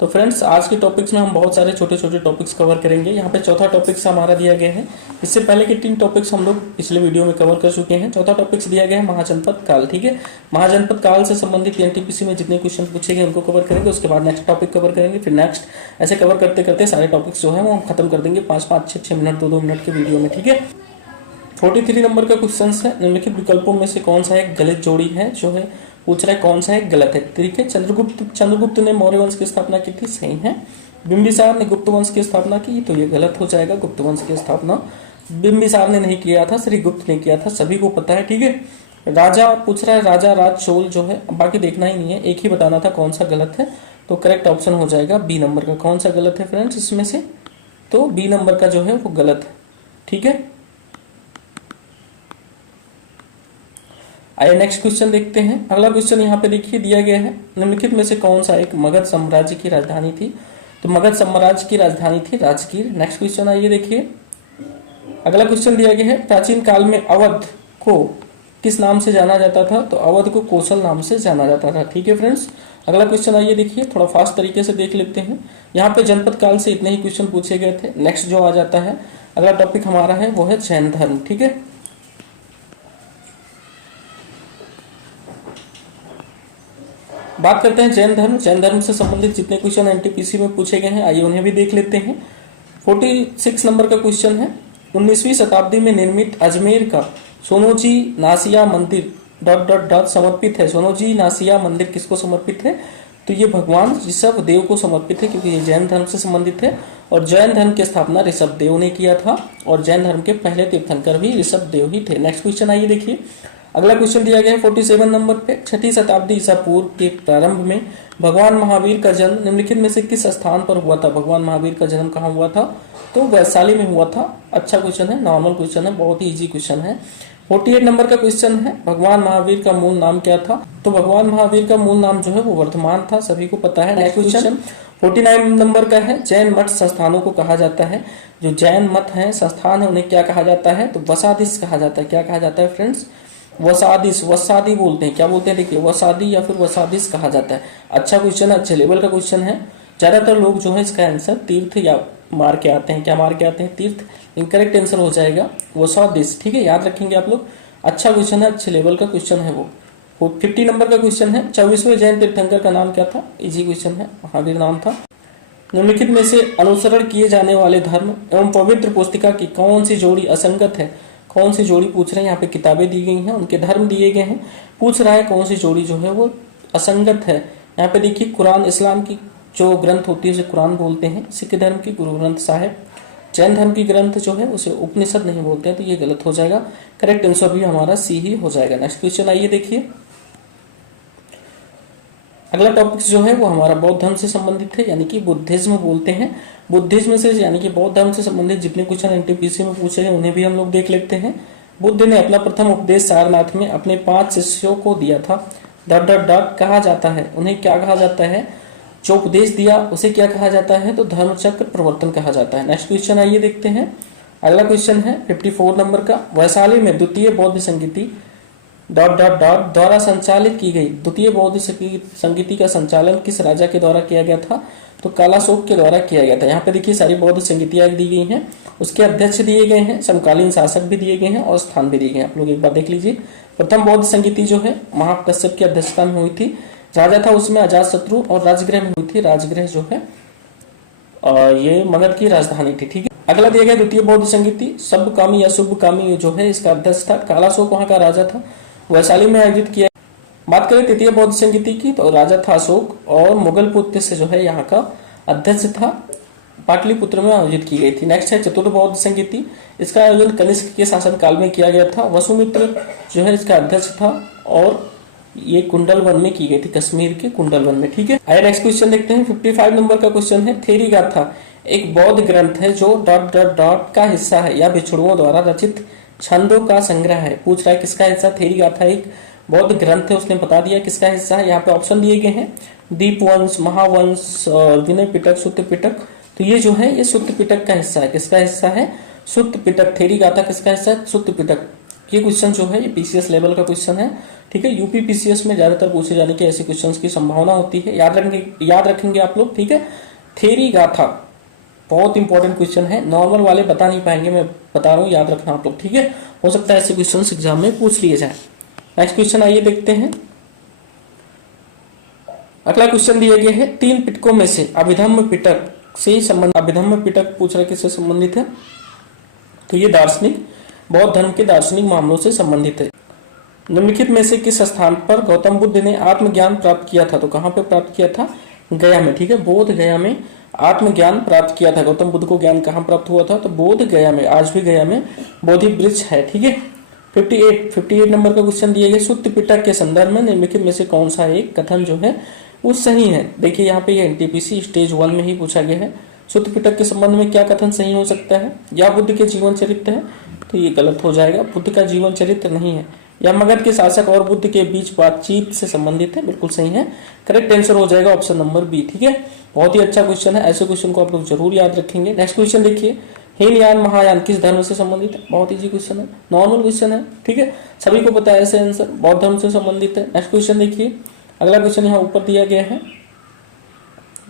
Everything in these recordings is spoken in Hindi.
तो फ्रेंड्स आज के टॉपिक्स में हम बहुत सारे छोटे छोटे टॉपिक्स कवर करेंगे। यहाँ पे चौथा टॉपिक्स हमारा दिया गया है। इससे पहले के 3 टॉपिक्स हम लोग पिछले वीडियो में कवर कर चुके हैं। चौथा टॉपिक्स दिया गया है महाजनपद काल। ठीक है, महाजनपद काल से संबंधित एनटीपीसी में जितने क्वेश्चन पूछे गए उनको कवर करेंगे। उसके बाद नेक्स्ट टॉपिक कवर करेंगे, फिर नेक्स्ट, ऐसे कवर करते करते सारे टॉपिक्स जो है वो हम खत्म कर देंगे 5-5, 6-6 मिनट, 2-2 मिनट के वीडियो में। ठीक है, 43 नंबर का क्वेश्चन है, निम्नलिखित विकल्पों में से कौन सा एक गलत जोड़ी है, जो है पूछ रहा है कौन सा एक गलत है। ठीक है, चंद्रगुप्त ने मौर्य वंश की स्थापना की थी, सही है। बिंबिसार ने गुप्त वंश की स्थापना की, तो ये गलत हो जाएगा। गुप्त वंश की स्थापना बिंबिसार ने नहीं किया था, श्री गुप्त ने किया था, सभी को पता है। ठीक है, राजा पूछ रहा है, राजा राज चोल जो है, बाकी देखना ही नहीं है, एक ही बताना था कौन सा गलत है। तो करेक्ट ऑप्शन हो जाएगा बी नंबर का। कौन सा गलत है फ्रेंड्स इसमें से, तो बी नंबर का जो है वो गलत है। ठीक है, आइए नेक्स्ट क्वेश्चन देखते हैं। अगला क्वेश्चन यहाँ पे देखिए दिया गया है, निम्नलिखित में से कौन सा एक मगध साम्राज्य की राजधानी थी। तो मगध साम्राज्य की राजधानी थी राजगीर। नेक्स्ट क्वेश्चन आइए देखिए, अगला क्वेश्चन दिया गया है, प्राचीन काल में अवध को किस नाम से जाना जाता था। तो अवध को कौशल नाम से जाना जाता था। ठीक है फ्रेंड्स, अगला क्वेश्चन आइए देखिए, थोड़ा फास्ट तरीके से देख लेते हैं। यहाँ पे जनपद काल से इतने ही क्वेश्चन पूछे गए थे। नेक्स्ट जो आ जाता है अगला टॉपिक हमारा है वो है जैन धर्म। ठीक है, बात करते हैं जैन धर्म। जैन धर्म से संबंधित जितने क्वेश्चन एनटीपीसी में पूछे गए हैं आइए उन्हें भी देख लेते हैं। 46 नंबर का क्वेश्चन है, 19वीं शताब्दी में निर्मित अजमेर का सोनोजी नासिया मंदिर डॉट डॉट डॉट समर्पित है। सोनोजी नासिया मंदिर किसको समर्पित है, तो ये भगवान ऋषभ देव को समर्पित है, क्योंकि ये जैन धर्म से संबंधित है। और जैन धर्म की स्थापना ऋषभ देव ने किया था, और जैन धर्म के पहले तीर्थंकर भी ऋषभ देव ही थे। नेक्स्ट क्वेश्चन आइए देखिए, अगला क्वेश्चन दिया गया है 47 नंबर पे, 6ठी शताब्दी ईसा पूर्व के प्रारंभ में भगवान महावीर का जन्म निम्नलिखित में से किस स्थान पर हुआ था। भगवान महावीर का जन्म कहाँ हुआ था, तो वैशाली में हुआ था। अच्छा क्वेश्चन है, नॉर्मल क्वेश्चन है, बहुत ही इजी क्वेश्चन है। 48 नंबर का क्वेश्चन है, भगवान महावीर का मूल नाम क्या था। तो भगवान महावीर का मूल नाम जो है वो वर्धमान था, सभी को पता है। नेक्स्ट क्वेश्चन 49 नंबर का है, जैन मठ संस्थानों को कहा जाता है। जो जैन मठ है, संस्थान है, उन्हें क्या कहा जाता है, तो वसादिश कहा जाता है। क्या कहा जाता है फ्रेंड्स, वसादिश, वसादी बोलते हैं। क्या बोलते हैं, देखिए वसादी या फिर वसादिश कहा जाता है। अच्छा क्वेश्चन है, अच्छे लेवल का क्वेश्चन है। ज्यादातर लोग जो है इसका आंसर तीर्थ या मार के आते हैं। क्या मार के आते हैं, तीर्थ। इनकरेक्ट आंसर हो जाएगा वसादिश। ठीक है, याद रखेंगे आप लोग। अच्छा क्वेश्चन है, अच्छे लेवल का क्वेश्चन है वो। 50 नंबर का क्वेश्चन है, 24वें जैन तीर्थंकर का नाम क्या था। इजी क्वेश्चन है, महावीर नाम था। निम्नलिखित में से अनुसरण किए जाने वाले धर्म एवं पवित्र पुस्तिका की कौन सी जोड़ी असंगत है। कौन सी जोड़ी पूछ रहे हैं, यहाँ पे किताबें दी गई हैं, उनके धर्म दिए गए हैं। पूछ रहा है कौन सी जोड़ी जो है वो असंगत है। यहाँ पे देखिए, कुरान, इस्लाम की जो ग्रंथ होती है उसे कुरान बोलते हैं, सिख धर्म की गुरु ग्रंथ साहिब, जैन धर्म की ग्रंथ जो है उसे उपनिषद नहीं बोलते हैं, तो ये गलत हो जाएगा। करेक्ट आंसर भी हमारा सी ही हो जाएगा। नेक्स्ट क्वेश्चन आइए देखिए, अगला टॉपिक जो है वो हमारा बौद्ध धर्म से संबंधित है, यानी कि बुद्धिज्म बोलते हैं। बुद्धिज्म से यानी कि बौद्ध धर्म से संबंधित जितने क्वेश्चन एनटीपीसी में पूछे हैं उन्हें भी हम लोग देख लेते हैं। बुद्ध ने अपना प्रथम उपदेश सारनाथ में अपने 5 शिष्यों को दिया था। डॉट डॉट डॉट कहा जाता है, उन्हें क्या कहा जाता है, जो उपदेश दिया उसे क्या कहा जाता है, तो धर्मचक्र प्रवर्तन कहा जाता है। नेक्स्ट क्वेश्चन आइए देखते हैं। अगला क्वेश्चन है 54 नंबर का, वैशाली में द्वितीय बौद्ध संगीति डॉट डॉट डॉट द्वारा संचालित की गई। द्वितीय बौद्ध संगीति का संचालन किस राजा के द्वारा किया गया था, तो कालाशोक के द्वारा किया गया था। यहाँ पे देखिए सारी बौद्ध संगीतियां दी गई हैं, उसके अध्यक्ष दिए गए हैं, समकालीन शासक भी दिए गए हैं और स्थान भी दिए गए हैं। आप लोग एक बार देख लीजिए। प्रथम बौद्ध संगीति जो है महाकश्यप की अध्यक्षता में हुई थी, राजा था उसमें अजातशत्रु, और राजगृह में हुई थी। राजगृह जो है ये मगध की राजधानी थी। ठीक है, अगला दिया गया द्वितीय बौद्ध संगीति सबकामी या शुभकामी जो है इसका अध्यक्ष था। कालाशोक वहां का राजा था, वैशाली में आयोजित किया। बात करें तृतीय बौद्ध संगीति की, तो राजा था अशोक, और मुगल पुत्र से जो है यहाँ का अध्यक्ष था, पाटलिपुत्र में आयोजित की गई थी। नेक्स्ट है चतुर्थ बौद्ध संगीति, इसका आयोजन कनिष्क के शासनकाल में किया गया था। वसुमित्र जो है इसका अध्यक्ष था, और ये कुंडलवन में की गई थी, कश्मीर के कुंडलवन में। ठीक है, आइए नेक्स्ट क्वेश्चन देखते हैं। 55 नंबर का क्वेश्चन है, थेरी गाथा एक बौद्ध ग्रंथ है जो डॉट डॉट डॉट का हिस्सा है या भिक्षुओं द्वारा रचित छंदों का संग्रह है। पूछ रहा है किसका हिस्सा। थेरी गाथा एक बौद्ध ग्रंथ है, उसने बता दिया किसका हिस्सा है। यहाँ पे ऑप्शन दिए गए हैं, दीपवंश, महावंश, विनय पिटक, सुत्त पिटक। तो ये जो है ये सुत्त पिटक का हिस्सा है। किसका हिस्सा है, सुत्त पिटक। थेरी गाथा किसका हिस्सा है, सुत्त पिटक। ये क्वेश्चन जो है ये पीसीएस लेवल का क्वेश्चन है, ठीक है। यूपी पीसीएस में ज्यादातर पूछे जाने की ऐसे क्वेश्चंस की संभावना होती है, याद रखेंगे आप लोग, ठीक है। थेरी गाथा बहुत इंपॉर्टेंट क्वेश्चन है, नॉर्मल वाले बता नहीं पाएंगे, मैं बता रहा हूँ, याद रखना आप लोग, ठीक है। हो सकता है ऐसे क्वेश्चन एग्जाम में पूछ लिए जाए। नेक्स्ट क्वेश्चन आइए देखते हैं। अगला क्वेश्चन दिया गया है, 3 पिटकों में से अभिधम्म पिटक से संबंध, अभिधम्म पिटक पूछ रहा है किससे संबंधित है, तो ये दार्शनिक बौद्ध धर्म के दार्शनिक मामलों से संबंधित है। निम्नलिखित में से किस स्थान पर गौतम बुद्ध ने आत्मज्ञान प्राप्त किया था, तो कहां पे प्राप्त किया था, गया में, ठीक है। बोध गया में आत्मज्ञान प्राप्त किया था। गौतम बुद्ध को ज्ञान कहां प्राप्त हुआ था, तो बोध गया में, आज भी गया में बोधि वृक्ष है, ठीक है। 58 नंबर का क्वेश्चन दिया गया, सुत्त पिटक के संदर्भ में निम्नलिखित में से कौन सा एक कथन जो है वो सही है। देखिए यहाँ पे ये एनटीपीसी स्टेज 1 में ही पूछा गया है, सुत्त पिटक के संबंध में क्या कथन सही हो सकता है, या बुद्ध के जीवन चरित्र है, तो ये गलत हो जाएगा, बुद्ध का जीवन चरित्र नहीं है। या मगध के शासक और बुद्ध के बीच बातचीत से संबंधित है, बिल्कुल सही है, करेक्ट आंसर हो जाएगा ऑप्शन नंबर बी, ठीक है। बहुत ही अच्छा क्वेश्चन है, ऐसे क्वेश्चन को आप लोग जरूर याद रखेंगे। नेक्स्ट क्वेश्चन देखिए, हीनयान महायान किस धर्म से संबंधित है, बहुत इजी क्वेश्चन है, नॉर्मल क्वेश्चन है, ठीक है, सभी को पता है ऐसे आंसर, बौद्ध धर्म से संबंधित है। नेक्स्ट क्वेश्चन देखिए, अगला क्वेश्चन यहाँ ऊपर दिया गया है,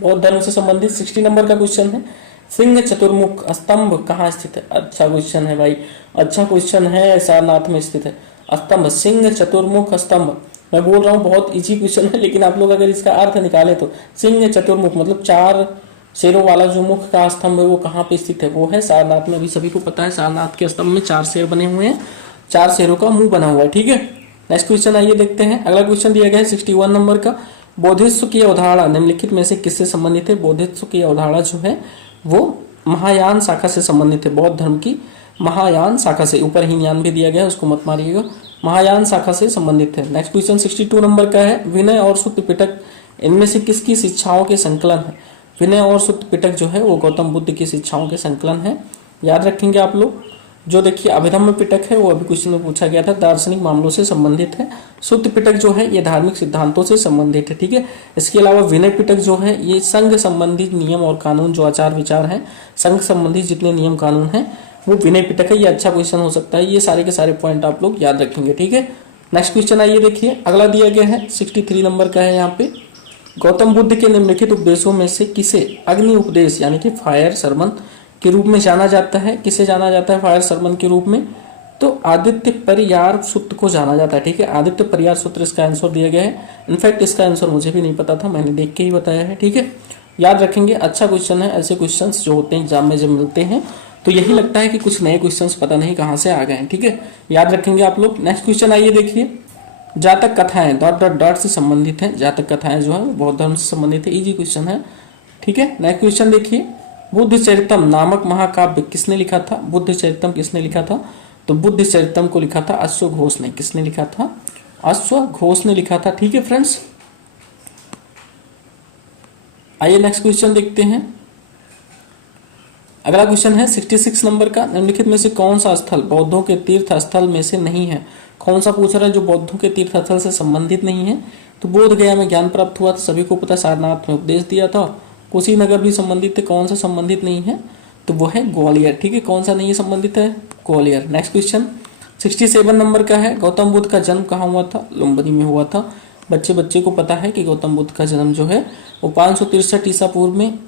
बौद्ध धर्म से संबंधित 60 नंबर का क्वेश्चन है, सिंह चतुर्मुख स्तंभ कहाँ स्थित है, अच्छा क्वेश्चन है भाई, अच्छा क्वेश्चन है, सारनाथ में स्थित है स्तंभ, सिंह चतुर्मुख स्तंभ। मैं बोल रहा हूँ बहुत इजी क्वेश्चन है, लेकिन आप लोग अगर इसका अर्थ निकाले तो सिंह चतुर्मुख मतलब 4 शेरों वाला जो मुख का स्तंभ है वो कहाँ पे स्थित है, वो है सारनाथ में। अभी सभी को पता है सारनाथ के स्तंभ में 4 शेर बने हुए हैं, 4 शेरों का मुंह बना हुआ है, ठीक है। नेक्स्ट क्वेश्चन आइए देखते हैं। अगला क्वेश्चन दिया गया है 61 नंबर का, बोधिसत्व की अवधारणा निम्नलिखित में से किससे संबंधित है। बोधिसत्व की अवधारणा जो है वो महायान शाखा से संबंधित है, बौद्ध धर्म की महायान शाखा से, ऊपर ही हीनयान भी दिया गया है, उसको मत मारिएगा, महायान शाखा से संबंधित है। नेक्स्ट क्वेश्चन 62 नंबर का है, विनय और सुत्त पिटक इनमें से किसकी शिक्षाओं के संकलन है। विनय और सुत्त पिटक जो है वो गौतम बुद्ध की शिक्षाओं के संकलन है, याद रखेंगे आप लोग। जो देखिए अभिधम्म पिटक है वो अभी क्वेश्चन में पूछा गया था, दार्शनिक मामलों से संबंधित है। सुत्त पिटक जो है ये धार्मिक सिद्धांतों से संबंधित है, ठीक है। इसके अलावा विनय पिटक जो है ये संघ संबंधित नियम और कानून, जो आचार विचार है, संघ संबंधित जितने नियम कानून है वो विनय पिटक है, ये अच्छा क्वेश्चन हो सकता है, ये सारे के सारे पॉइंट आप लोग याद रखेंगे, ठीक है। नेक्स्ट क्वेश्चन आइए देखिए, अगला दिया गया है 63 नंबर का है यहाँ पे, गौतम बुद्ध के निम्नलिखित उपदेशों में से किसे अग्नि उपदेश यानी कि फायर सरमन के रूप में जाना जाता है। किसे जाना जाता है फायर सरमन के रूप में, तो आदित्य परियार सूत्र को जाना जाता है, ठीक है। आदित्य परियार सूत्र इसका आंसर दिया गया है, इनफैक्ट इसका आंसर मुझे भी नहीं पता था, मैंने देख के ही बताया है, ठीक है। याद रखेंगे, अच्छा क्वेश्चन है, ऐसे क्वेश्चन जो होते हैं एग्जाम में जब मिलते हैं तो यही लगता है कि कुछ नए क्वेश्चंस पता नहीं कहाँ से आ गए हैं, ठीक है, याद रखेंगे आप लोग। नेक्स्ट क्वेश्चन आइए देखिए, जातक कथाएं डॉट डॉट डॉट से संबंधित है, जातक कथाएं जो है बौद्ध धर्म से संबंधित है, इजी क्वेश्चन है, ठीक है। नेक्स्ट क्वेश्चन देखिए, बुद्ध चरितम नामक महाकाव्य किसने लिखा था। बुद्ध चरितम किसने लिखा था, तो बुद्ध चरितम को लिखा था अश्व घोष ने। किसने लिखा था, अश्व घोष ने लिखा था, ठीक है फ्रेंड्स। आइए नेक्स्ट क्वेश्चन देखते हैं। अगला क्वेश्चन है 66 नंबर का, निम्नलिखित में से कौन सा स्थल बौद्धों के तीर्थ स्थल में से नहीं है। कौन सा पूछ रहा है जो बौद्धों के तीर्थ स्थल से संबंधित नहीं है, तो बोध गया में ज्ञान प्राप्त हुआ था, सभी को पता, सारनाथ में उपदेश दिया था, कुशीनगर भी संबंधित है, कौन सा संबंधित नहीं है, तो वो है ग्वालियर, ठीक है। कौन सा नहीं है संबंधित है, ग्वालियर। नेक्स्ट क्वेश्चन 67 नंबर का है, गौतम बुद्ध का जन्म कहाँ हुआ था, लुम्बिनी में हुआ था। बच्चे को पता है कि गौतम बुद्ध का जन्म जो है वो 563 ईसा पूर्व में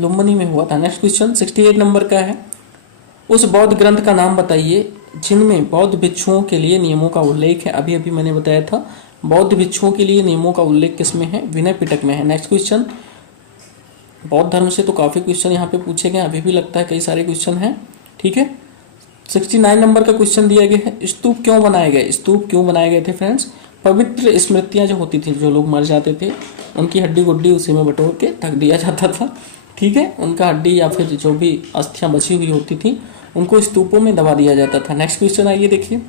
लुम्बिनी में हुआ था। नेक्स्ट क्वेश्चन 68 नंबर का है, उस बौद्ध ग्रंथ का नाम बताइए जिनमें बौद्ध भिक्षुओं के लिए नियमों का उल्लेख है। अभी मैंने बताया था बौद्ध भिक्षुओं के लिए नियमों का उल्लेख किसमें है, विनय पिटक में है। नेक्स्ट क्वेश्चन, बौद्ध धर्म से तो काफी क्वेश्चन यहाँ पे पूछे गए, अभी भी लगता है कई सारे क्वेश्चन हैं, ठीक है। 69 नंबर का क्वेश्चन दिया गया है, स्तूप क्यों बनाए गए। स्तूप क्यों बनाए गए थे फ्रेंड्स, पवित्र स्मृतियां जो होती थी, जो लोग मर जाते थे उनकी हड्डी गुड्डी उसी में बटोर के ढक दिया जाता था, ठीक है। उनका हड्डी या फिर जो भी अस्थियां बची हुई होती थी उनको स्तूपों में दबा दिया जाता था। नेक्स्ट क्वेश्चन आइए देखिए,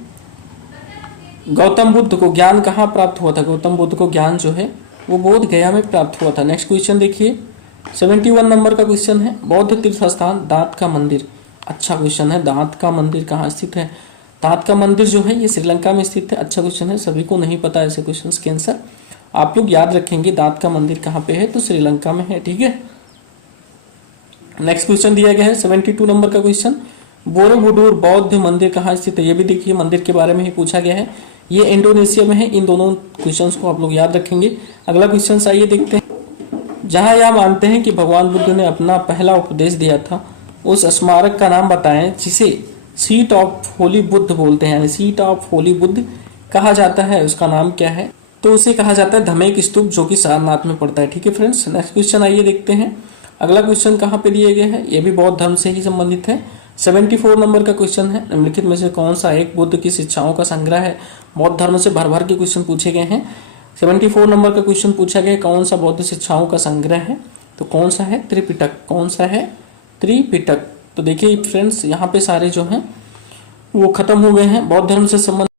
गौतम बुद्ध को ज्ञान कहाँ प्राप्त हुआ था। गौतम बुद्ध को ज्ञान जो है वो बोध गया में प्राप्त हुआ था। नेक्स्ट क्वेश्चन देखिए 71 नंबर का क्वेश्चन है, बौद्ध तीर्थ स्थान दांत का मंदिर। अच्छा क्वेश्चन है, दांत का मंदिर कहाँ स्थित है। दांत का मंदिर जो है ये श्रीलंका में स्थित है। अच्छा क्वेश्चन है, सभी को नहीं पता ऐसे क्वेश्चन के आंसर, आप लोग याद रखेंगे। दांत का मंदिर कहाँ पे है, तो श्रीलंका में है, ठीक है। नेक्स्ट क्वेश्चन दिया गया है 72 नंबर का क्वेश्चन, बोरोबुदुर बौद्ध मंदिर कहाँ स्थित है, ये भी देखिए मंदिर के बारे में ही पूछा गया है। ये इंडोनेशिया में है। इन दोनों क्वेश्चंस को आप लोग याद रखेंगे। अगला क्वेश्चन आइए देखते हैं। जहां यह मानते हैं कि भगवान बुद्ध ने अपना पहला उपदेश दिया था, उस स्मारक का नाम बताएं जिसे सीट ऑफ होली बुद्ध बोलते हैं, यानी सीट ऑफ होली बुद्ध कहा जाता है। उसका नाम क्या है? तो उसे कहा जाता है धमेक स्तूप, जो कि सारनाथ में पड़ता है। ठीक है फ्रेंड्स, नेक्स्ट क्वेश्चन आइए देखते हैं। अगला क्वेश्चन कहाँ पे दिए गए हैं, ये भी बौद्ध धर्म से ही संबंधित है। 74 नंबर का क्वेश्चन है। निम्नलिखित में से कौन सा एक बुद्ध की शिक्षाओं का संग्रह है? बौद्ध धर्म से भर भर के क्वेश्चन पूछे गए हैं। 74 नंबर का क्वेश्चन पूछा गया कौन सा बौद्ध शिक्षाओं का संग्रह है, तो कौन सा है? त्रिपिटक। कौन सा है? त्रिपिटक। तो देखिए फ्रेंड्स, यहाँ पे सारे जो हैं वो खत्म हो गए हैं बौद्ध धर्म से संबंधित।